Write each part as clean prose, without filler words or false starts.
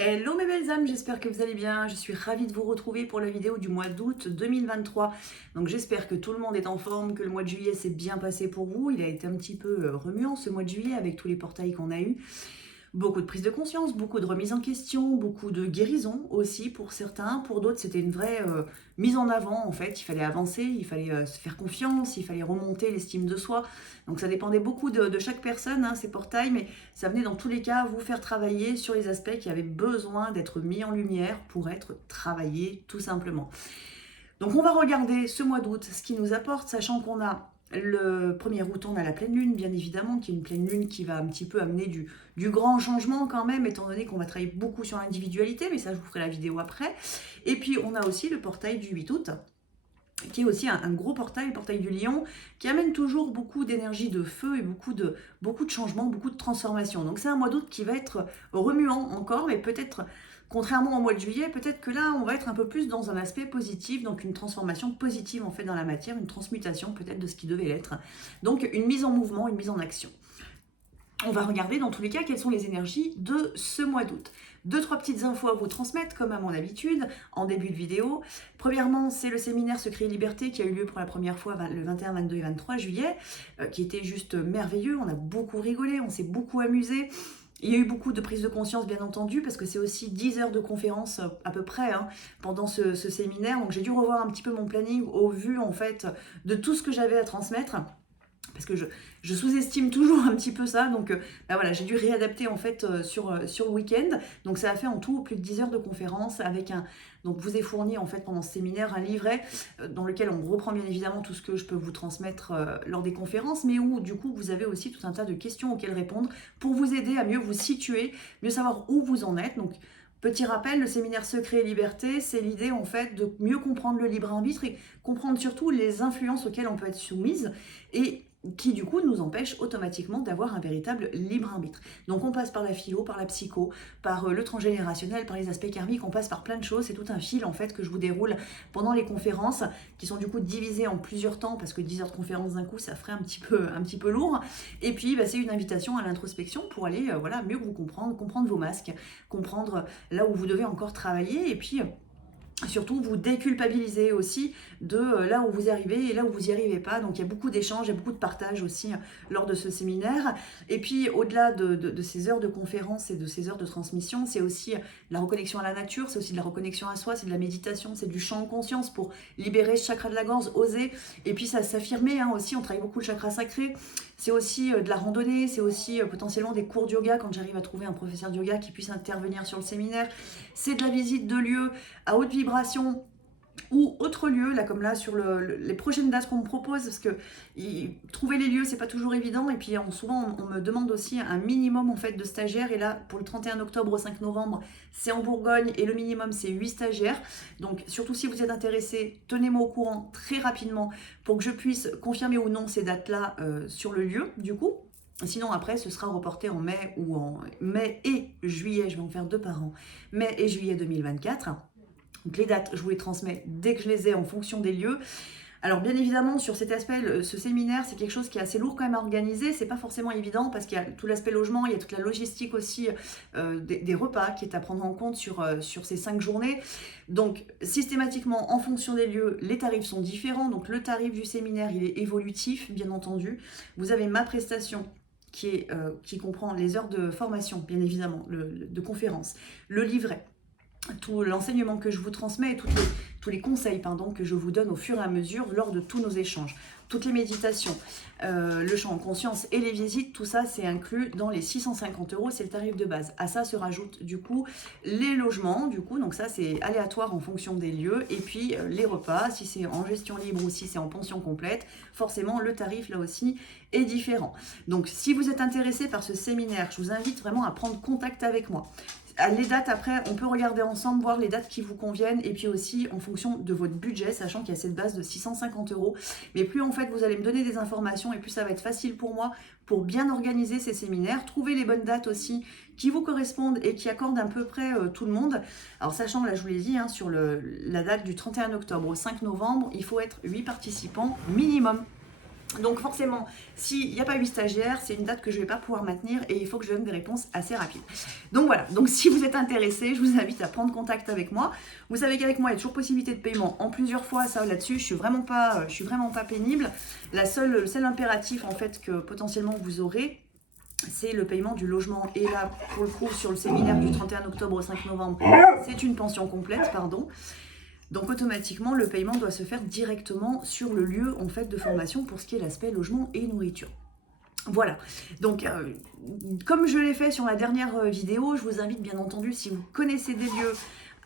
Hello mes belles âmes, j'espère que vous allez bien. Je suis ravie de vous retrouver pour la vidéo du mois d'août 2023. Donc j'espère que tout le monde est en forme, que le mois de juillet s'est bien passé pour vous. Il a été un petit peu remuant ce mois de juillet avec tous les portails qu'on a eus. Beaucoup de prise de conscience, beaucoup de remise en question, beaucoup de guérison aussi pour certains. Pour d'autres, c'était une vraie mise en avant en fait. Il fallait avancer, il fallait se faire confiance, il fallait remonter l'estime de soi. Donc ça dépendait beaucoup de chaque personne, hein, ces portails, mais ça venait dans tous les cas vous faire travailler sur les aspects qui avaient besoin d'être mis en lumière pour être travaillés tout simplement. Donc on va regarder ce mois d'août, ce qui nous apporte, sachant qu'on a le 1er août, on a la pleine lune, bien évidemment, qui est une pleine lune qui va un petit peu amener du grand changement quand même, étant donné qu'on va travailler beaucoup sur l'individualité, mais ça je vous ferai la vidéo après. Et puis on a aussi le portail du 8 août, qui est aussi un gros portail, le portail du lion, qui amène toujours beaucoup d'énergie de feu et beaucoup de changements, beaucoup de transformations. Donc c'est un mois d'août qui va être remuant encore, mais peut-être, contrairement au mois de juillet, peut-être que là, on va être un peu plus dans un aspect positif, donc une transformation positive en fait dans la matière, une transmutation peut-être de ce qui devait l'être. Donc une mise en mouvement, une mise en action. On va regarder dans tous les cas quelles sont les énergies de ce mois d'août. Deux, trois petites infos à vous transmettre, comme à mon habitude, en début de vidéo. Premièrement, c'est le séminaire Secret et Liberté qui a eu lieu pour la première fois le 21, 22 et 23 juillet, qui était juste merveilleux. On a beaucoup rigolé, on s'est beaucoup amusé. Il y a eu beaucoup de prise de conscience, bien entendu, parce que c'est aussi 10 heures de conférence à peu près hein, pendant ce séminaire. Donc j'ai dû revoir un petit peu mon planning au vu, en fait, de tout ce que j'avais à transmettre. Parce que je sous-estime toujours un petit peu ça, donc voilà, j'ai dû réadapter en fait sur le week-end. Donc ça a fait en tout plus de 10 heures de conférence avec donc vous est fourni en fait pendant ce séminaire un livret dans lequel on reprend bien évidemment tout ce que je peux vous transmettre lors des conférences, mais où du coup vous avez aussi tout un tas de questions auxquelles répondre pour vous aider à mieux vous situer, mieux savoir où vous en êtes. Donc petit rappel, le séminaire Secret et Liberté, c'est l'idée en fait de mieux comprendre le libre arbitre et comprendre surtout les influences auxquelles on peut être soumise et qui du coup nous empêche automatiquement d'avoir un véritable libre arbitre. Donc on passe par la philo, par la psycho, par le transgénérationnel, par les aspects karmiques, on passe par plein de choses, c'est tout un fil en fait que je vous déroule pendant les conférences, qui sont du coup divisées en plusieurs temps, parce que 10 heures de conférence d'un coup ça ferait un petit peu lourd, et puis c'est une invitation à l'introspection pour aller voilà, mieux vous comprendre vos masques, comprendre là où vous devez encore travailler, et puis surtout vous déculpabiliser aussi de là où vous arrivez et là où vous n'y arrivez pas. Donc il y a beaucoup d'échanges, il y a beaucoup de partage aussi lors de ce séminaire. Et puis au-delà de ces heures de conférence et de ces heures de transmission, c'est aussi de la reconnexion à la nature, c'est aussi de la reconnexion à soi, c'est de la méditation, c'est du champ de conscience pour libérer ce chakra de la gorge, oser. Et puis ça s'affirmer hein, aussi, on travaille beaucoup le chakra sacré. C'est aussi de la randonnée, c'est aussi potentiellement des cours de yoga quand j'arrive à trouver un professeur de yoga qui puisse intervenir sur le séminaire. C'est de la visite de lieux à haute vibration ou autre lieu, là comme là sur les prochaines dates qu'on me propose, parce que trouver les lieux c'est pas toujours évident, et puis souvent on me demande aussi un minimum en fait de stagiaires, et là pour le 31 octobre au 5 novembre c'est en Bourgogne et le minimum c'est 8 stagiaires, donc surtout si vous êtes intéressé, tenez-moi au courant très rapidement pour que je puisse confirmer ou non ces dates là sur le lieu du coup. Sinon après ce sera reporté en mai ou en mai et juillet, je vais en faire deux par an, mai et juillet 2024. Donc les dates, je vous les transmets dès que je les ai en fonction des lieux. Alors bien évidemment, sur cet aspect, ce séminaire, c'est quelque chose qui est assez lourd quand même à organiser. C'est pas forcément évident parce qu'il y a tout l'aspect logement, il y a toute la logistique aussi des repas qui est à prendre en compte sur ces 5 journées. Donc systématiquement, en fonction des lieux, les tarifs sont différents. Donc le tarif du séminaire, il est évolutif, bien entendu. Vous avez ma prestation qui comprend les heures de formation, bien évidemment, de conférence, le livret, tout l'enseignement que je vous transmets et tous les conseils que je vous donne au fur et à mesure lors de tous nos échanges. Toutes les méditations, le champ en conscience et les visites, tout ça c'est inclus dans les 650 €, c'est le tarif de base. À ça se rajoutent du coup les logements, du coup, donc ça c'est aléatoire en fonction des lieux, et puis les repas, si c'est en gestion libre ou si c'est en pension complète, forcément le tarif là aussi est différent. Donc si vous êtes intéressé par ce séminaire, je vous invite vraiment à prendre contact avec moi. Les dates après, on peut regarder ensemble, voir les dates qui vous conviennent, et puis aussi en fonction de votre budget, sachant qu'il y a cette base de 650 €. Mais plus en fait vous allez me donner des informations, et plus ça va être facile pour moi pour bien organiser ces séminaires, trouver les bonnes dates aussi qui vous correspondent et qui accordent à peu près tout le monde. Alors sachant, là je vous l'ai dit, hein, sur la date du 31 octobre au 5 novembre, il faut être 8 participants minimum. Donc forcément, s'il n'y a pas 8 stagiaires, c'est une date que je ne vais pas pouvoir maintenir et il faut que je donne des réponses assez rapides. Donc voilà, donc si vous êtes intéressé, je vous invite à prendre contact avec moi. Vous savez qu'avec moi, il y a toujours possibilité de paiement en plusieurs fois. Ça là-dessus, je suis vraiment pas pénible. Le seul impératif en fait que potentiellement vous aurez, c'est le paiement du logement. Et là, pour le coup, sur le séminaire du 31 octobre au 5 novembre, c'est une pension complète, pardon. Donc automatiquement, le paiement doit se faire directement sur le lieu en fait de formation pour ce qui est l'aspect logement et nourriture. Voilà, donc comme je l'ai fait sur la dernière vidéo, je vous invite bien entendu, si vous connaissez des lieux,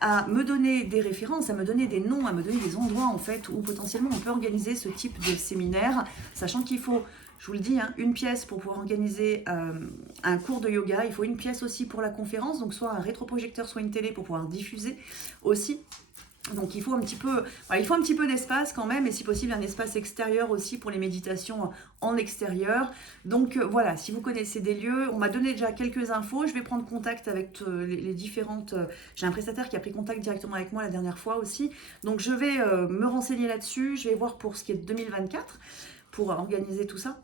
à me donner des références, à me donner des noms, à me donner des endroits en fait où potentiellement on peut organiser ce type de séminaire, sachant qu'il faut, je vous le dis, hein, une pièce pour pouvoir organiser un cours de yoga, il faut une pièce aussi pour la conférence, donc soit un rétroprojecteur, soit une télé pour pouvoir diffuser aussi. Donc il faut un petit peu d'espace quand même, et si possible un espace extérieur aussi pour les méditations en extérieur. Donc voilà, si vous connaissez des lieux, on m'a donné déjà quelques infos, je vais prendre contact avec les différentes... J'ai un prestataire qui a pris contact directement avec moi la dernière fois aussi, donc je vais me renseigner là-dessus, je vais voir pour ce qui est de 2024, pour organiser tout ça.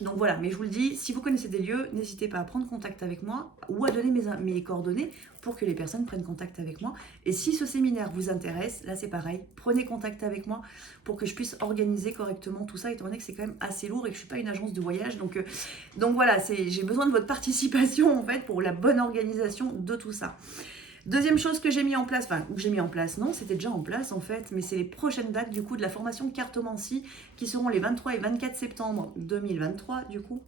Donc voilà, mais je vous le dis, si vous connaissez des lieux, n'hésitez pas à prendre contact avec moi ou à donner mes coordonnées pour que les personnes prennent contact avec moi. Et si ce séminaire vous intéresse, là c'est pareil, prenez contact avec moi pour que je puisse organiser correctement tout ça, étant donné que c'est quand même assez lourd et que je ne suis pas une agence de voyage. Donc voilà, j'ai besoin de votre participation en fait pour la bonne organisation de tout ça. Deuxième chose que j'ai mis en place, non, c'était déjà en place en fait, mais c'est les prochaines dates du coup de la formation cartomancie qui seront les 23 et 24 septembre 2023 du coup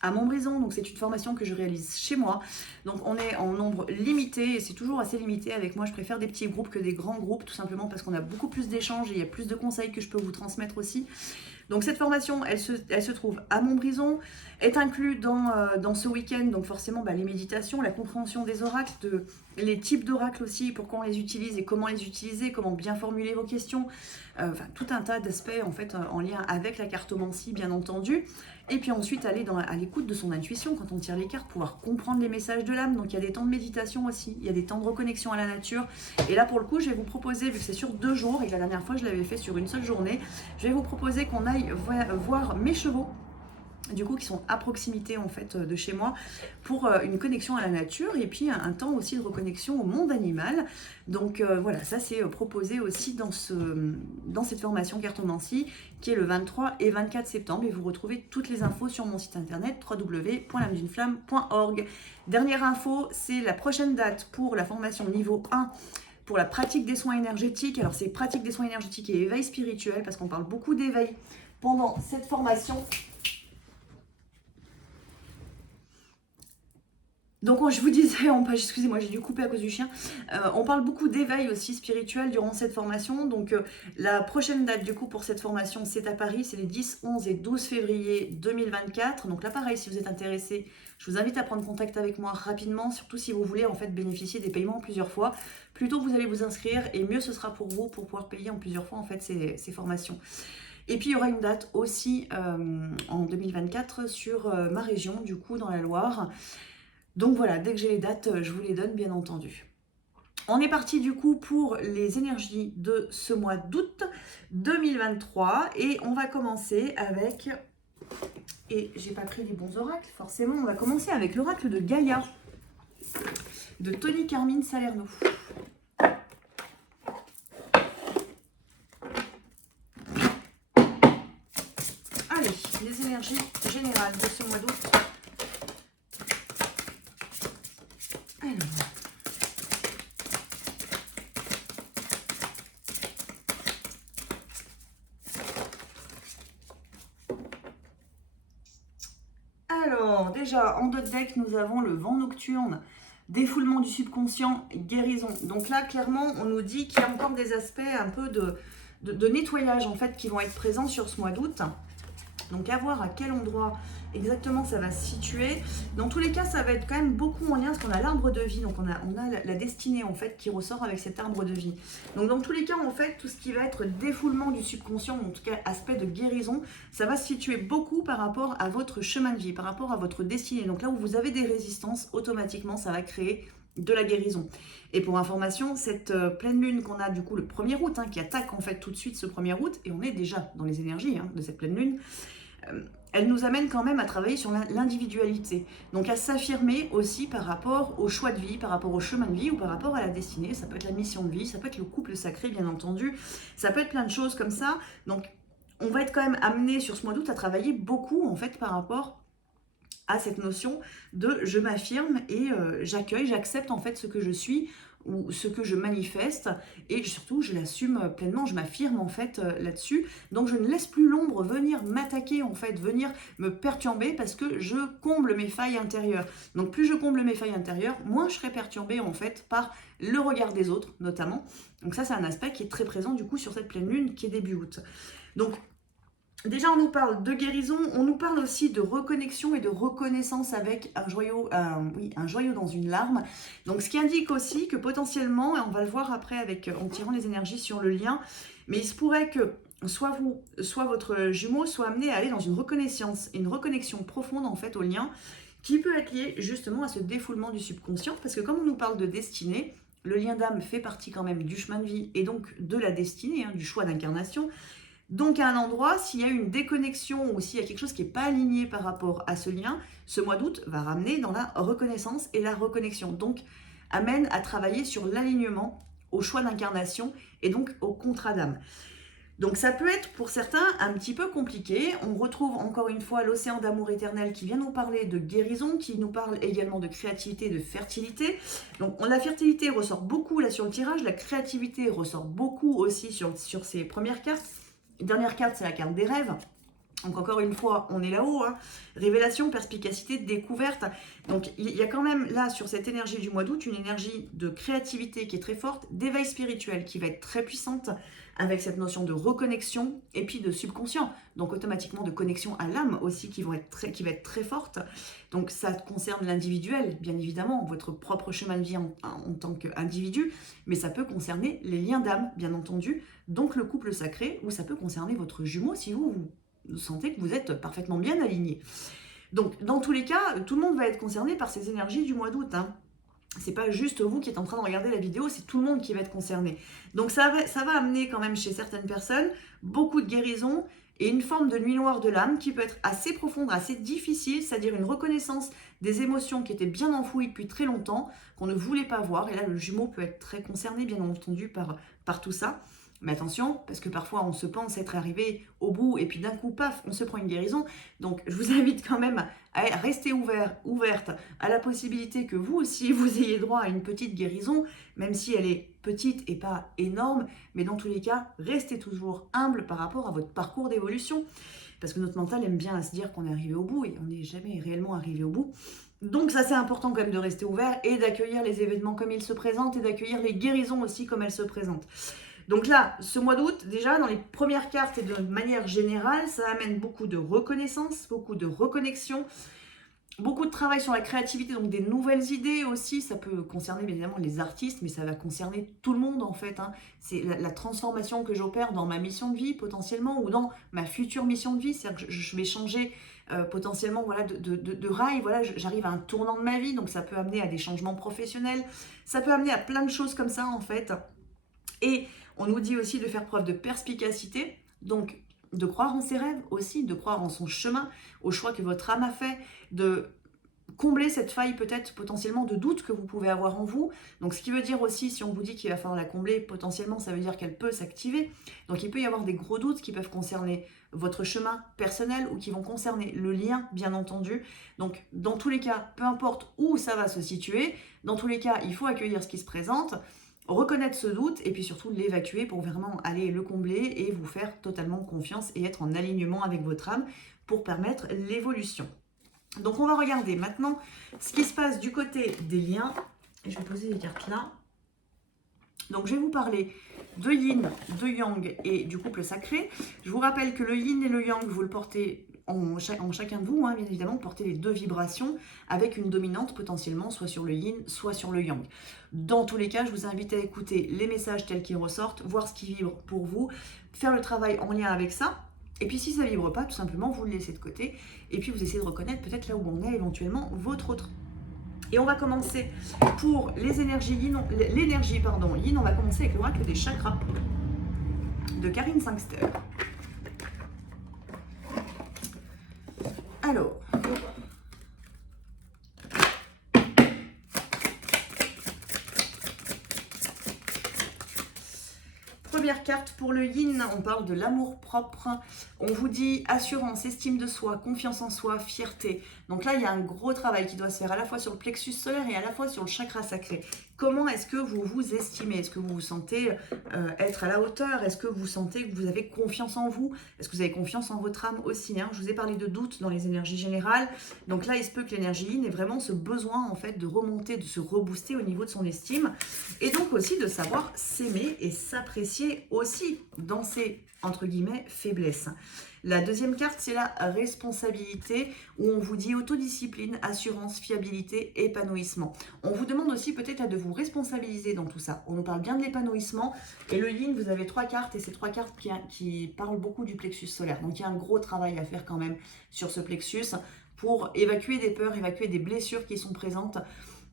à Montbrison. Donc c'est une formation que je réalise chez moi, donc on est en nombre limité et c'est toujours assez limité avec moi. Je préfère des petits groupes que des grands groupes, tout simplement parce qu'on a beaucoup plus d'échanges et il y a plus de conseils que je peux vous transmettre aussi. Donc cette formation, elle se trouve à Montbrison, est inclue dans ce week-end, donc forcément les méditations, la compréhension des oracles, les types d'oracles aussi, pourquoi on les utilise et comment les utiliser, comment bien formuler vos questions, enfin tout un tas d'aspects en fait en lien avec la cartomancie bien entendu. Et puis ensuite aller à l'écoute de son intuition quand on tire les cartes, pouvoir comprendre les messages de l'âme. Donc il y a des temps de méditation aussi, il y a des temps de reconnexion à la nature. Et là pour le coup je vais vous proposer, vu que c'est sur 2 jours et que la dernière fois je l'avais fait sur une seule journée, je vais vous proposer qu'on aille voir mes chevaux, du coup qui sont à proximité en fait de chez moi, pour une connexion à la nature et puis un temps aussi de reconnexion au monde animal. Donc voilà, ça c'est proposé aussi dans cette formation cartomancie qui est le 23 et 24 septembre, et vous retrouvez toutes les infos sur mon site internet www.lameduneflamme.org. Dernière info, c'est la prochaine date pour la formation niveau 1 pour la pratique des soins énergétiques. Alors c'est pratique des soins énergétiques et éveil spirituel, parce qu'on parle beaucoup d'éveil pendant cette formation. Donc je vous disais, excusez-moi, j'ai dû couper à cause du chien, on parle beaucoup d'éveil aussi spirituel durant cette formation. Donc la prochaine date du coup pour cette formation, c'est à Paris, c'est les 10, 11 et 12 février 2024. Donc là pareil, si vous êtes intéressé, je vous invite à prendre contact avec moi rapidement, surtout si vous voulez en fait bénéficier des paiements en plusieurs fois. Plus tôt vous allez vous inscrire et mieux ce sera pour vous pour pouvoir payer en plusieurs fois en fait ces formations. Et puis il y aura une date aussi en 2024 sur ma région, du coup dans la Loire. Donc voilà, dès que j'ai les dates, je vous les donne bien entendu. On est parti du coup pour les énergies de ce mois d'août 2023 et on va commencer avec, et j'ai pas pris les bons oracles forcément, on va commencer avec l'oracle de Gaïa de Tony Carmine Salerno. Allez, les énergies générales de ce mois d'août. Alors, déjà, en deux decks, nous avons le vent nocturne, défoulement du subconscient, guérison. Donc là, clairement, on nous dit qu'il y a encore des aspects un peu de nettoyage, en fait, qui vont être présents sur ce mois d'août. Donc, à voir à quel endroit exactement ça va se situer. Dans tous les cas, ça va être quand même beaucoup en lien, parce qu'on a l'arbre de vie, donc on a la destinée, en fait, qui ressort avec cet arbre de vie. Donc, dans tous les cas, en fait, tout ce qui va être défoulement du subconscient, en tout cas, aspect de guérison, ça va se situer beaucoup par rapport à votre chemin de vie, par rapport à votre destinée. Donc là où vous avez des résistances, automatiquement, ça va créer de la guérison. Et pour information, cette pleine lune qu'on a du coup le 1er août, qui attaque en fait tout de suite ce 1er août, et on est déjà dans les énergies de cette pleine lune, elle nous amène quand même à travailler sur l'individualité. Donc à s'affirmer aussi par rapport au choix de vie, par rapport au chemin de vie ou par rapport à la destinée. Ça peut être la mission de vie, ça peut être le couple sacré bien entendu, ça peut être plein de choses comme ça. Donc on va être quand même amené sur ce mois d'août à travailler beaucoup en fait par rapport à cette notion de je m'affirme et j'accueille, j'accepte en fait ce que je suis ou ce que je manifeste et surtout je l'assume pleinement, je m'affirme en fait là-dessus. Donc je ne laisse plus l'ombre venir m'attaquer en fait, venir me perturber parce que je comble mes failles intérieures. Donc plus je comble mes failles intérieures, moins je serai perturbée en fait par le regard des autres notamment. Donc ça c'est un aspect qui est très présent du coup sur cette pleine lune qui est début août. Donc déjà, on nous parle de guérison, on nous parle aussi de reconnexion et de reconnaissance avec un joyau dans une larme. Donc, ce qui indique aussi que potentiellement, et on va le voir après en tirant les énergies sur le lien, mais il se pourrait que soit vous, soit votre jumeau soit amené à aller dans une reconnaissance et une reconnexion profonde en fait au lien qui peut être lié justement à ce défoulement du subconscient parce que comme on nous parle de destinée, le lien d'âme fait partie quand même du chemin de vie et donc de la destinée, du choix d'incarnation. Donc à un endroit, s'il y a une déconnexion ou s'il y a quelque chose qui n'est pas aligné par rapport à ce lien, ce mois d'août va ramener dans la reconnaissance et la reconnexion. Donc amène à travailler sur l'alignement, au choix d'incarnation et donc au contrat d'âme. Donc ça peut être pour certains un petit peu compliqué. On retrouve encore une fois l'océan d'amour éternel qui vient nous parler de guérison, qui nous parle également de créativité, de fertilité. Donc la fertilité ressort beaucoup là sur le tirage, la créativité ressort beaucoup aussi sur ces premières cartes. Dernière carte, c'est la carte des rêves. Donc encore une fois, on est là-haut. Révélation, perspicacité, découverte. Donc il y a quand même là, sur cette énergie du mois d'août, une énergie de créativité qui est très forte, d'éveil spirituel qui va être très puissante, avec cette notion de reconnexion et puis de subconscient. Donc automatiquement de connexion à l'âme aussi qui va être très forte. Donc ça concerne l'individuel, bien évidemment, votre propre chemin de vie en tant qu'individu, mais ça peut concerner les liens d'âme, bien entendu, donc le couple sacré, ou ça peut concerner votre jumeau si vous sentez que vous êtes parfaitement bien aligné. Donc dans tous les cas, tout le monde va être concerné par ces énergies du mois d'août. C'est pas juste vous qui êtes en train de regarder la vidéo, c'est tout le monde qui va être concerné. Donc ça va amener quand même chez certaines personnes beaucoup de guérison et une forme de nuit noire de l'âme qui peut être assez profonde, assez difficile, c'est-à-dire une reconnaissance des émotions qui étaient bien enfouies depuis très longtemps, qu'on ne voulait pas voir. Et là, le jumeau peut être très concerné, bien entendu, par tout ça. Mais attention, parce que parfois on se pense être arrivé au bout et puis d'un coup, paf, on se prend une guérison. Donc je vous invite quand même à rester ouverte à la possibilité que vous aussi, vous ayez droit à une petite guérison, même si elle est petite et pas énorme. Mais dans tous les cas, restez toujours humble par rapport à votre parcours d'évolution. Parce que notre mental aime bien à se dire qu'on est arrivé au bout et on n'est jamais réellement arrivé au bout. Donc ça c'est important quand même de rester ouvert et d'accueillir les événements comme ils se présentent et d'accueillir les guérisons aussi comme elles se présentent. Donc là, ce mois d'août, déjà, dans les premières cartes et de manière générale, ça amène beaucoup de reconnaissance, beaucoup de reconnexion, beaucoup de travail sur la créativité, donc des nouvelles idées aussi. Ça peut concerner bien évidemment les artistes, mais ça va concerner tout le monde en fait. C'est la transformation que j'opère dans ma mission de vie potentiellement ou dans ma future mission de vie. C'est-à-dire que je vais changer potentiellement de rail. Voilà, j'arrive à un tournant de ma vie, donc ça peut amener à des changements professionnels. Ça peut amener à plein de choses comme ça en fait. Et on nous dit aussi de faire preuve de perspicacité, donc de croire en ses rêves aussi, de croire en son chemin, au choix que votre âme a fait, de combler cette faille peut-être potentiellement de doute que vous pouvez avoir en vous. Donc ce qui veut dire aussi, si on vous dit qu'il va falloir la combler, potentiellement ça veut dire qu'elle peut s'activer. Donc il peut y avoir des gros doutes qui peuvent concerner votre chemin personnel ou qui vont concerner le lien, bien entendu. Donc dans tous les cas, peu importe où ça va se situer, dans tous les cas, il faut accueillir ce qui se présente, reconnaître ce doute et puis surtout l'évacuer pour vraiment aller le combler et vous faire totalement confiance et être en alignement avec votre âme pour permettre l'évolution. Donc on va regarder maintenant ce qui se passe du côté des liens. Et je vais poser les cartes là. Donc je vais vous parler de yin, de yang et du couple sacré. Je vous rappelle que le yin et le yang, vous le portez en chacun de vous, bien évidemment, portez les deux vibrations avec une dominante potentiellement soit sur le yin, soit sur le yang. Dans tous les cas, je vous invite à écouter les messages tels qu'ils ressortent, voir ce qui vibre pour vous, faire le travail en lien avec ça. Et puis si ça ne vibre pas, tout simplement, vous le laissez de côté. Et puis vous essayez de reconnaître peut-être là où on est éventuellement votre autre Et on va commencer pour les énergies yin, l'énergie pardon, yin, on va commencer avec l'oracle des chakras de Karine Sangster. Alors, première carte pour le yin, on parle de l'amour propre. On vous dit assurance, estime de soi, confiance en soi, fierté. Donc là, il y a un gros travail qui doit se faire à la fois sur le plexus solaire et à la fois sur le chakra sacré. Comment est-ce que vous vous estimez? Est-ce que vous vous sentez être à la hauteur? Est-ce que vous sentez que vous avez confiance en vous? Est-ce que vous avez confiance en votre âme aussi, hein? Je vous ai parlé de doute dans les énergies générales. Donc là, il se peut que l'énergie yin ait vraiment ce besoin en fait de remonter, de se rebooster au niveau de son estime. Et donc aussi de savoir s'aimer et s'apprécier aussi dans ses, entre guillemets, faiblesses. La deuxième carte, c'est la responsabilité, où on vous dit autodiscipline, assurance, fiabilité, épanouissement. On vous demande aussi peut-être de vous responsabiliser dans tout ça. On nous parle bien de l'épanouissement. Et le yin, vous avez 3 cartes, et ces 3 cartes qui parlent beaucoup du plexus solaire. Donc il y a un gros travail à faire quand même sur ce plexus pour évacuer des peurs, évacuer des blessures qui sont présentes.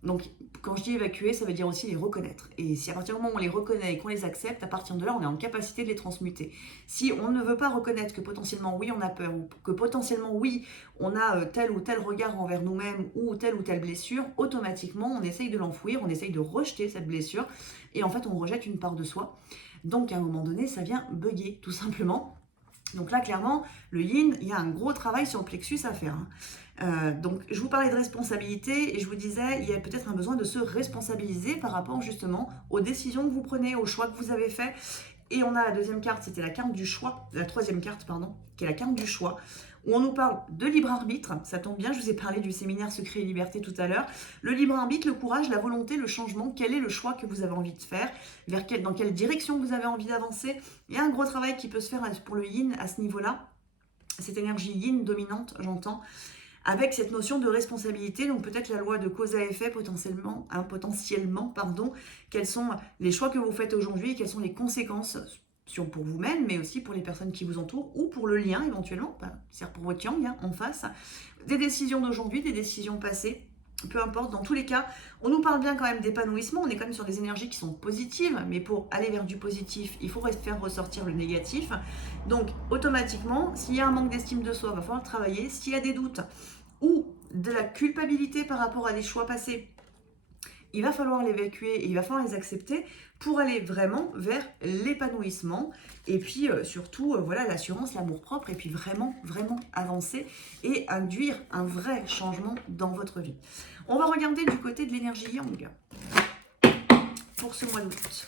Donc, quand je dis évacuer, ça veut dire aussi les reconnaître. Et si à partir du moment où on les reconnaît et qu'on les accepte, à partir de là, on est en capacité de les transmuter. Si on ne veut pas reconnaître que potentiellement, oui, on a peur, ou que potentiellement, oui, on a tel ou tel regard envers nous-mêmes, ou telle blessure, automatiquement, on essaye de l'enfouir, on essaye de rejeter cette blessure, et en fait, on rejette une part de soi. Donc, à un moment donné, ça vient bugger, tout simplement. Donc là, clairement, le yin, il y a un gros travail sur le plexus à faire. Donc, je vous parlais de responsabilité et je vous disais, il y a peut-être un besoin de se responsabiliser par rapport justement aux décisions que vous prenez, aux choix que vous avez faits. Et on a la deuxième carte, c'était la carte du choix, la troisième carte, pardon, qui est la carte du choix, où on nous parle de libre arbitre. Ça tombe bien, je vous ai parlé du séminaire Secret et Liberté tout à l'heure. Le libre arbitre, le courage, la volonté, le changement, quel est le choix que vous avez envie de faire, dans quelle direction vous avez envie d'avancer. Il y a un gros travail qui peut se faire pour le yin à ce niveau-là, cette énergie yin dominante, j'entends, avec cette notion de responsabilité, donc peut-être la loi de cause à effet potentiellement, quels sont les choix que vous faites aujourd'hui, quelles sont les conséquences pour vous-même, mais aussi pour les personnes qui vous entourent, ou pour le lien éventuellement, c'est-à-dire pour votre yang en face, des décisions d'aujourd'hui, des décisions passées, peu importe, dans tous les cas, on nous parle bien quand même d'épanouissement, on est quand même sur des énergies qui sont positives, mais pour aller vers du positif, il faut faire ressortir le négatif. Donc, automatiquement, s'il y a un manque d'estime de soi, il va falloir travailler. S'il y a des doutes ou de la culpabilité par rapport à des choix passés, il va falloir l'évacuer et il va falloir les accepter pour aller vraiment vers l'épanouissement et puis surtout voilà l'assurance, l'amour-propre et puis vraiment avancer et induire un vrai changement dans votre vie. On va regarder du côté de l'énergie yang pour ce mois d'août.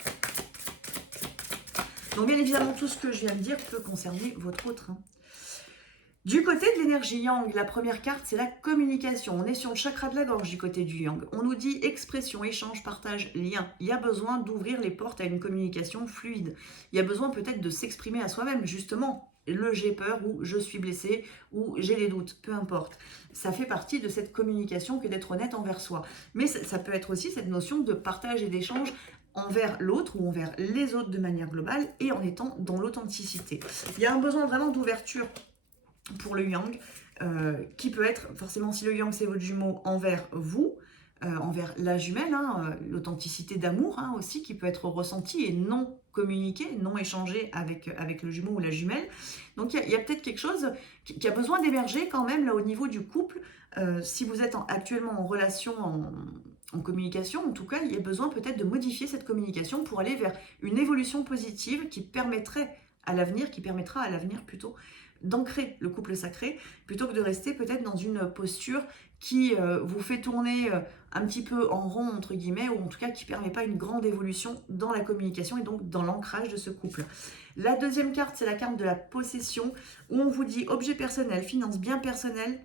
Donc bien évidemment tout ce que je viens de dire peut concerner votre autre. Du côté de l'énergie yang, la première carte, c'est la communication. On est sur le chakra de la gorge du côté du yang. On nous dit expression, échange, partage, lien. Il y a besoin d'ouvrir les portes à une communication fluide. Il y a besoin peut-être de s'exprimer à soi-même, justement. Le j'ai peur ou je suis blessé ou j'ai des doutes, peu importe. Ça fait partie de cette communication que d'être honnête envers soi. Mais ça peut être aussi cette notion de partage et d'échange envers l'autre ou envers les autres de manière globale et en étant dans l'authenticité. Il y a un besoin vraiment d'ouverture pour le yang, qui peut être, forcément si le yang c'est votre jumeau, envers vous, envers la jumelle, l'authenticité d'amour aussi qui peut être ressentie et non communiquée, non échangée avec le jumeau ou la jumelle. Donc il y a peut-être quelque chose qui a besoin d'émerger quand même là au niveau du couple. Si vous êtes actuellement en relation, en communication, en tout cas, il y a besoin peut-être de modifier cette communication pour aller vers une évolution positive qui permettra à l'avenir plutôt, d'ancrer le couple sacré, plutôt que de rester peut-être dans une posture qui vous fait tourner un petit peu en rond, entre guillemets, ou en tout cas qui ne permet pas une grande évolution dans la communication et donc dans l'ancrage de ce couple. La deuxième carte, c'est la carte de la possession, où on vous dit objet personnel, finance, bien personnel,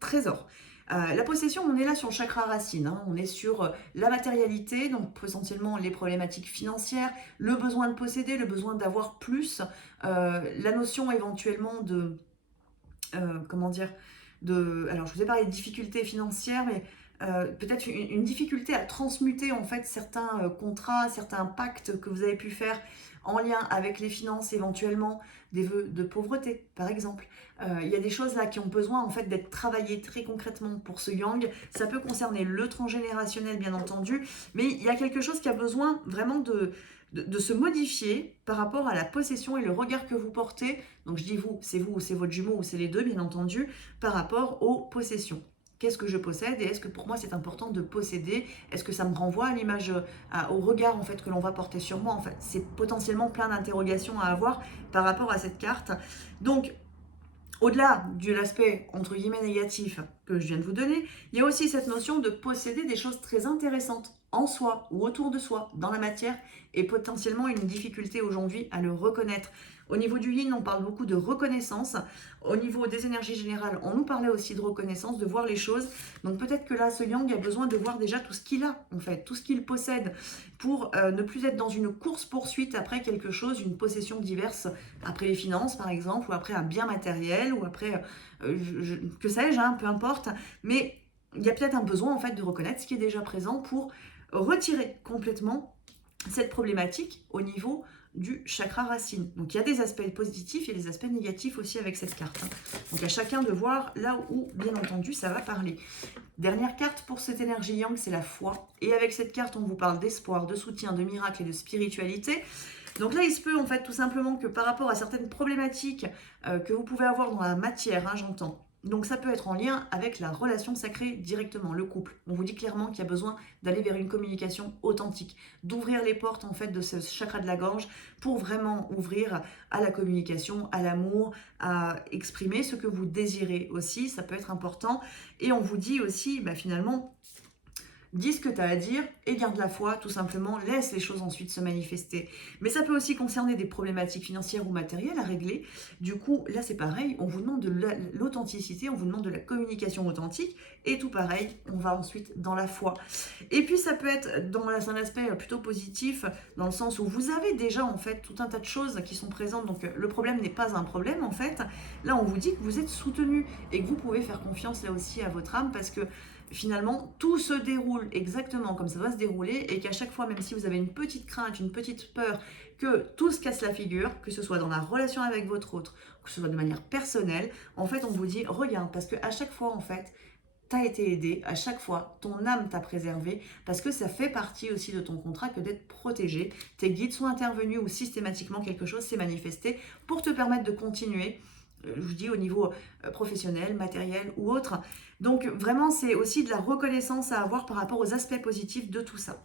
trésor. La possession, on est là sur le chakra racine, on est sur la matérialité, donc potentiellement les problématiques financières, le besoin de posséder, le besoin d'avoir plus, la notion éventuellement de, alors je vous ai parlé de difficultés financières, mais peut-être une difficulté à transmuter en fait certains contrats, certains pactes que vous avez pu faire en lien avec les finances éventuellement, des vœux de pauvreté par exemple. Il y a des choses là qui ont besoin en fait d'être travaillées très concrètement pour ce yang. Ça peut concerner le transgénérationnel bien entendu, mais il y a quelque chose qui a besoin vraiment de se modifier par rapport à la possession et le regard que vous portez. Donc je dis vous, ou c'est votre jumeau ou c'est les deux bien entendu, par rapport aux possessions. Qu'est-ce que je possède et est-ce que pour moi c'est important de posséder? Est-ce que ça me renvoie à l'image, au regard en fait que l'on va porter sur moi? En fait, c'est potentiellement plein d'interrogations à avoir par rapport à cette carte. Donc, au-delà de l'aspect entre guillemets négatif que je viens de vous donner, il y a aussi cette notion de posséder des choses très intéressantes en soi ou autour de soi, dans la matière, et potentiellement une difficulté aujourd'hui à le reconnaître. Au niveau du yin, on parle beaucoup de reconnaissance. Au niveau des énergies générales, on nous parlait aussi de reconnaissance, de voir les choses. Donc peut-être que là, ce yang a besoin de voir déjà tout ce qu'il a, en fait, tout ce qu'il possède, pour ne plus être dans une course-poursuite après quelque chose, une possession diverse, après les finances par exemple, ou après un bien matériel, ou après, que sais-je, hein, peu importe. Mais il y a peut-être un besoin en fait de reconnaître ce qui est déjà présent pour retirer complètement cette problématique au niveau du chakra racine. Donc il y a des aspects positifs et des aspects négatifs aussi avec cette carte. Donc à chacun de voir là où, bien entendu, ça va parler. Dernière carte pour cette énergie yang, c'est la foi. Et avec cette carte, on vous parle d'espoir, de soutien, de miracle et de spiritualité. Donc là, il se peut en fait tout simplement que par rapport à certaines problématiques que vous pouvez avoir dans la matière, hein, j'entends. Donc ça peut être en lien avec la relation sacrée directement, le couple. On vous dit clairement qu'il y a besoin d'aller vers une communication authentique, d'ouvrir les portes en fait de ce chakra de la gorge pour vraiment ouvrir à la communication, à l'amour, à exprimer ce que vous désirez aussi, ça peut être important. Et on vous dit aussi, finalement, dis ce que tu as à dire et garde la foi, tout simplement, laisse les choses ensuite se manifester. Mais ça peut aussi concerner des problématiques financières ou matérielles à régler. Du coup, là c'est pareil, on vous demande de l'authenticité, on vous demande de la communication authentique, et tout pareil, on va ensuite dans la foi. Et puis ça peut être dans un aspect plutôt positif, dans le sens où vous avez déjà en fait tout un tas de choses qui sont présentes, donc le problème n'est pas un problème en fait. Là on vous dit que vous êtes soutenu et que vous pouvez faire confiance là aussi à votre âme, parce que finalement, tout se déroule exactement comme ça doit se dérouler, et qu'à chaque fois, même si vous avez une petite crainte, une petite peur que tout se casse la figure, que ce soit dans la relation avec votre autre, que ce soit de manière personnelle, en fait, on vous dit, regarde, parce qu'à chaque fois, en fait, t'as été aidé, à chaque fois, ton âme t'a préservé, parce que ça fait partie aussi de ton contrat que d'être protégé. Tes guides sont intervenus ou systématiquement quelque chose s'est manifesté pour te permettre de continuer, je vous dis au niveau professionnel, matériel ou autre. Donc vraiment, c'est aussi de la reconnaissance à avoir par rapport aux aspects positifs de tout ça.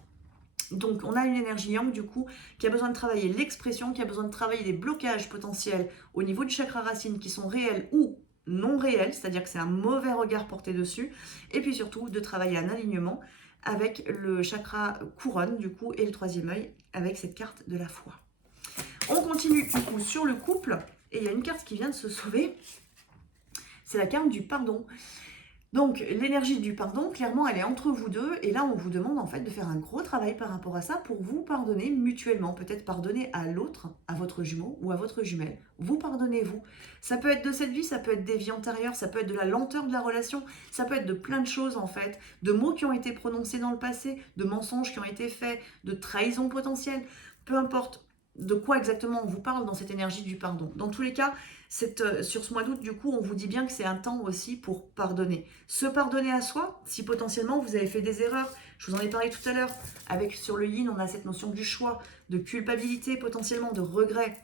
Donc on a une énergie yang du coup qui a besoin de travailler l'expression, qui a besoin de travailler des blocages potentiels au niveau du chakra racine qui sont réels ou non réels, c'est-à-dire que c'est un mauvais regard porté dessus, et puis surtout de travailler un alignement avec le chakra couronne du coup et le troisième œil avec cette carte de la foi. On continue du coup sur le couple, et il y a une carte qui vient de se sauver, c'est la carte du pardon. Donc l'énergie du pardon, clairement, elle est entre vous deux, et là on vous demande en fait de faire un gros travail par rapport à ça pour vous pardonner mutuellement, peut-être pardonner à l'autre, à votre jumeau ou à votre jumelle. Vous pardonnez-vous. Ça peut être de cette vie, ça peut être des vies antérieures, ça peut être de la lenteur de la relation, ça peut être de plein de choses en fait, de mots qui ont été prononcés dans le passé, de mensonges qui ont été faits, de trahisons potentielles, peu importe de quoi exactement on vous parle dans cette énergie du pardon. Dans tous les cas, sur ce mois d'août, du coup, on vous dit bien que c'est un temps aussi pour pardonner. Se pardonner à soi, si potentiellement vous avez fait des erreurs. Je vous en ai parlé tout à l'heure. Sur le yin, on a cette notion du choix, de culpabilité, potentiellement de regret.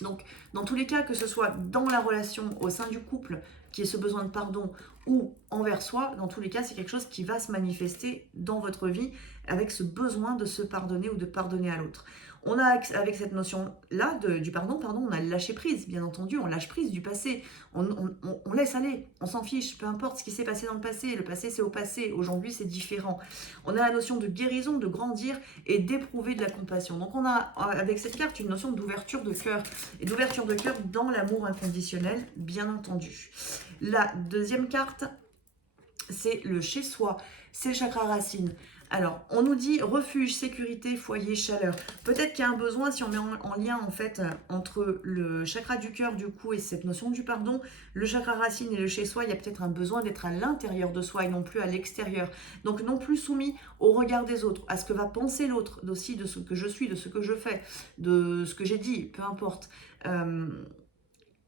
Donc, dans tous les cas, que ce soit dans la relation, au sein du couple, qui est ce besoin de pardon, ou envers soi, dans tous les cas, c'est quelque chose qui va se manifester dans votre vie avec ce besoin de se pardonner ou de pardonner à l'autre. On a, avec cette notion-là du pardon, on a le lâcher prise, bien entendu, on lâche prise du passé, on laisse aller, on s'en fiche, peu importe ce qui s'est passé dans le passé c'est au passé, aujourd'hui c'est différent. On a la notion de guérison, de grandir et d'éprouver de la compassion. Donc on a avec cette carte une notion d'ouverture de cœur, et d'ouverture de cœur dans l'amour inconditionnel, bien entendu. La deuxième carte, c'est le chez soi, c'est le chakra racine. Alors, on nous dit refuge, sécurité, foyer, chaleur. Peut-être qu'il y a un besoin, si on met en lien en fait entre le chakra du cœur du coup et cette notion du pardon, le chakra racine et le chez soi, il y a peut-être un besoin d'être à l'intérieur de soi et non plus à l'extérieur. Donc non plus soumis au regard des autres, à ce que va penser l'autre, aussi de ce que je suis, de ce que je fais, de ce que j'ai dit, peu importe.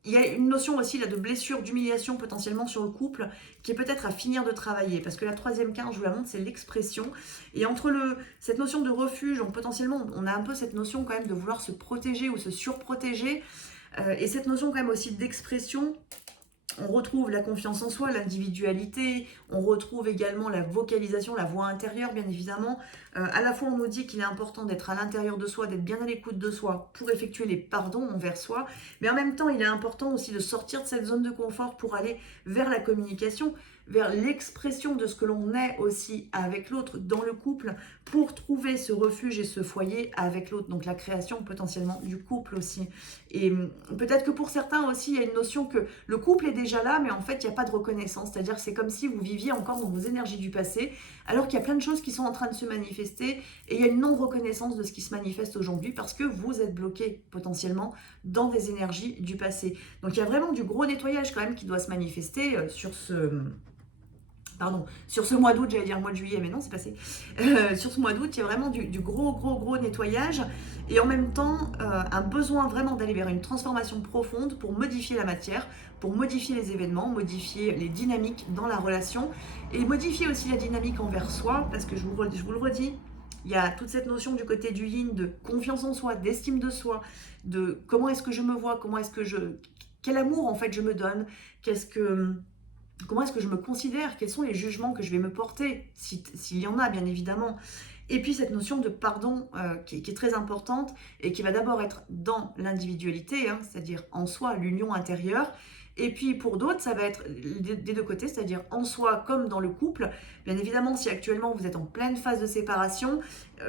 Il y a une notion aussi là, de blessure, d'humiliation potentiellement sur le couple qui est peut-être à finir de travailler. Parce que la troisième carte, je vous la montre, c'est l'expression. Et entre cette notion de refuge, donc potentiellement, on a un peu cette notion quand même de vouloir se protéger ou se surprotéger. Et cette notion quand même aussi d'expression. On retrouve la confiance en soi, l'individualité, on retrouve également la vocalisation, la voix intérieure, bien évidemment. À la fois, on nous dit qu'il est important d'être à l'intérieur de soi, d'être bien à l'écoute de soi pour effectuer les pardons envers soi. Mais en même temps, il est important aussi de sortir de cette zone de confort pour aller vers la communication, vers l'expression de ce que l'on est aussi avec l'autre dans le couple pour trouver ce refuge et ce foyer avec l'autre. Donc la création potentiellement du couple aussi. Et peut-être que pour certains aussi, il y a une notion que le couple est déjà là, mais en fait, il n'y a pas de reconnaissance. C'est-à-dire c'est comme si vous viviez encore dans vos énergies du passé, alors qu'il y a plein de choses qui sont en train de se manifester et il y a une non-reconnaissance de ce qui se manifeste aujourd'hui parce que vous êtes bloqué potentiellement dans des énergies du passé. Donc il y a vraiment du gros nettoyage quand même qui doit se manifester sur ce mois d'août, j'allais dire mois de juillet, mais non, c'est passé. Sur ce mois d'août, il y a vraiment du gros nettoyage et en même temps, un besoin vraiment d'aller vers une transformation profonde pour modifier la matière, pour modifier les événements, modifier les dynamiques dans la relation et modifier aussi la dynamique envers soi, parce que je vous le redis, il y a toute cette notion du côté du yin, de confiance en soi, d'estime de soi, de comment est-ce que je me vois, quel amour en fait je me donne, comment est-ce que je me considère, quels sont les jugements que je vais me porter, s'il y en a bien évidemment. Et puis cette notion de pardon qui est très importante et qui va d'abord être dans l'individualité, c'est-à-dire en soi, l'union intérieure. Et puis pour d'autres, ça va être des deux côtés, c'est-à-dire en soi comme dans le couple. Bien évidemment, si actuellement vous êtes en pleine phase de séparation,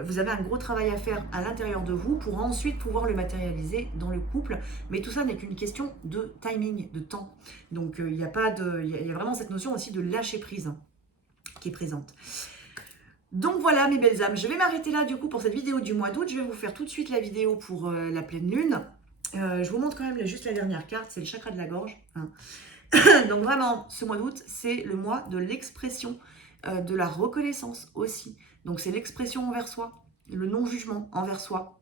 vous avez un gros travail à faire à l'intérieur de vous pour ensuite pouvoir le matérialiser dans le couple. Mais tout ça n'est qu'une question de timing, de temps. Donc il y a vraiment cette notion aussi de lâcher prise qui est présente. Donc voilà mes belles âmes, je vais m'arrêter là du coup pour cette vidéo du mois d'août. Je vais vous faire tout de suite la vidéo pour la pleine lune. Je vous montre quand même juste la dernière carte, c'est le chakra de la gorge. Donc vraiment, ce mois d'août, c'est le mois de l'expression, de la reconnaissance aussi. Donc c'est l'expression envers soi, le non-jugement envers soi,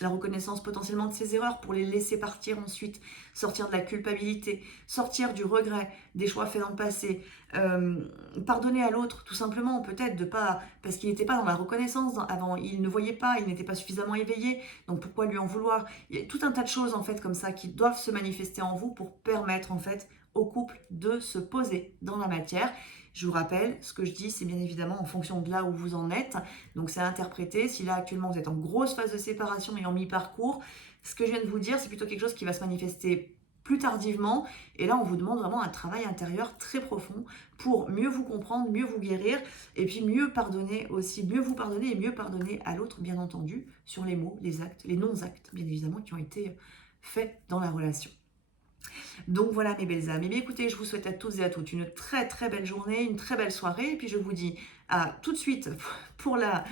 la reconnaissance potentiellement de ses erreurs pour les laisser partir ensuite, sortir de la culpabilité, sortir du regret des choix faits dans le passé, pardonner à l'autre tout simplement, peut-être de pas, parce qu'il n'était pas dans la reconnaissance avant, il ne voyait pas, il n'était pas suffisamment éveillé, donc pourquoi lui en vouloir? Il y a tout un tas de choses en fait comme ça qui doivent se manifester en vous pour permettre en fait au couple de se poser dans la matière. Je vous rappelle, ce que je dis, c'est bien évidemment en fonction de là où vous en êtes. Donc, c'est à interpréter. Si là, actuellement, vous êtes en grosse phase de séparation et en mi-parcours, ce que je viens de vous dire, c'est plutôt quelque chose qui va se manifester plus tardivement. Et là, on vous demande vraiment un travail intérieur très profond pour mieux vous comprendre, mieux vous guérir et puis mieux pardonner aussi, mieux vous pardonner et mieux pardonner à l'autre, bien entendu, sur les mots, les actes, les non-actes, bien évidemment, qui ont été faits dans la relation. Donc voilà mes belles âmes. Et bien écoutez, je vous souhaite à tous et à toutes une très très belle journée, une très belle soirée. Et puis je vous dis à tout de suite pour la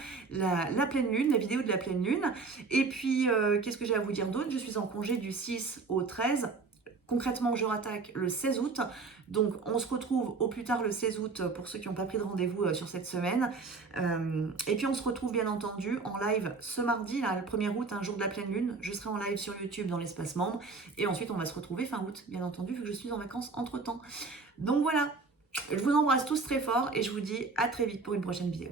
pleine lune, la vidéo de la pleine lune. Et puis qu'est-ce que j'ai à vous dire d'autre? Je suis en congé du 6 au 13. Concrètement, je rattaque le 16 août. Donc, on se retrouve au plus tard le 16 août pour ceux qui n'ont pas pris de rendez-vous sur cette semaine. Et puis, on se retrouve bien entendu en live ce mardi, là, le 1er août, un jour de la pleine lune. Je serai en live sur YouTube dans l'espace membre. Et ensuite, on va se retrouver fin août, bien entendu, vu que je suis en vacances entre-temps. Donc voilà, je vous embrasse tous très fort et je vous dis à très vite pour une prochaine vidéo.